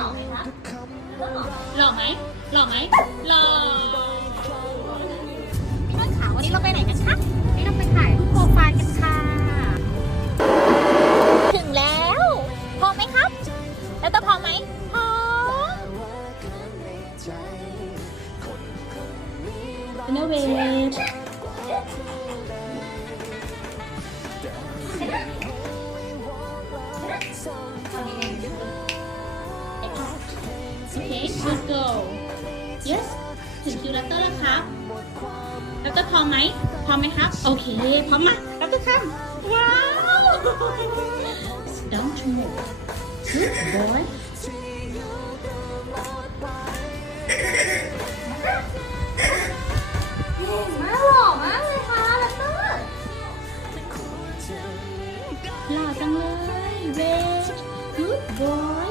หล่อไหมหล่อไหมหล่อพี่ต้นขาวันนี้เราไปไหนกันคะนนี้เราไปถ่ายรูปโปรไฟล์กันค่ะ ถึงแล้วพร้อมไหมครับ แล้วตัวพร้อมไหมพร้อมเนเวฟโอ Okay good girl yes ถึงคิวแลัตเตอร์แล้วครับแล้วก็พร้อมไหมพร้อมไหมครับ โอเคพร้อมมาแล้วก็ข้ามว้าว Don't move good boy หล่อจังเลยเวท good boy